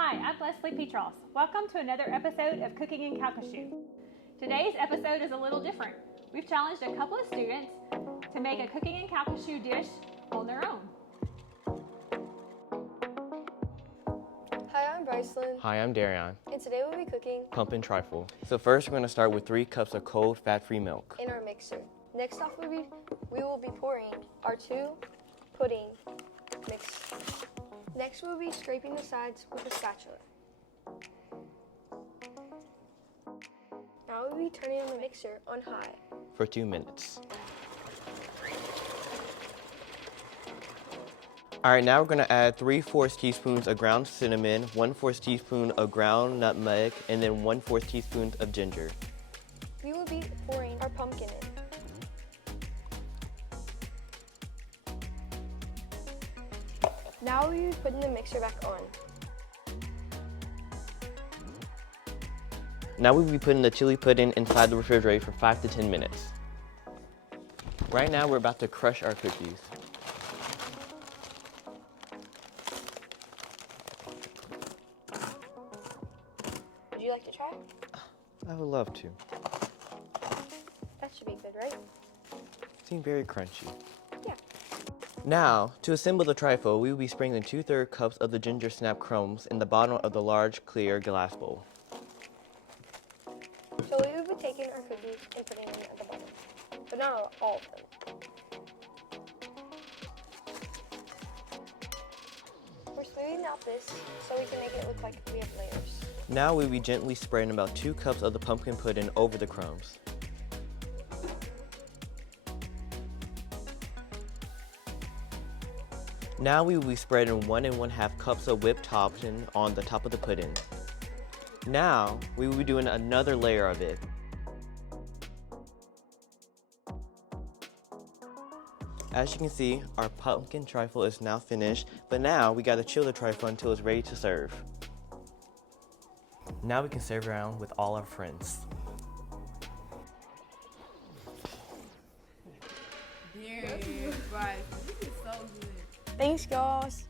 Hi, I'm Leslie Petros. Welcome to another episode of Cooking in Calcasieu. Today's episode is a little different. We've challenged a couple of students to make a cooking in Calcasieu dish on their own. Hi, I'm Brycelyn. Hi, I'm Darion. And today we'll be cooking Pumpkin trifle. So first we're going to start with 3 cups of cold, fat-free milk. in our mixer. Next off, we will be pouring our 2 pudding mix. Next, we'll be scraping the sides with a spatula. Now we'll be turning the mixer on high. For 2 minutes. Alright, now we're going to add 3/4 teaspoons of ground cinnamon, 1/4 teaspoon of ground nutmeg, and then 1/4 teaspoon of ginger. We will be pouring our pumpkin in. Now we will be putting the mixer back on. Now we'll be putting the chili pudding inside the refrigerator for 5 to 10 minutes. Right now we're about to crush our cookies. Would you like to try? I would love to. That should be good, right? Seem very crunchy. Yeah. Now, to assemble the trifle, we will be sprinkling 2/3 cups of the ginger snap crumbs in the bottom of the large clear glass bowl. So we will be taking our cookies and putting them at the bottom, but not all of them. We're smoothing out this so we can make it look like we have layers. Now we will be gently spreading about 2 cups of the pumpkin pudding over the crumbs. Now we will be spreading 1 1/2 cups of whipped topping on the top of the pudding. Now we will be doing another layer of it. As you can see, our pumpkin trifle is now finished, but now we gotta chill the trifle until it's ready to serve. Now we can serve around with all our friends. Darian, Bryce, this is so good. Thanks, guys.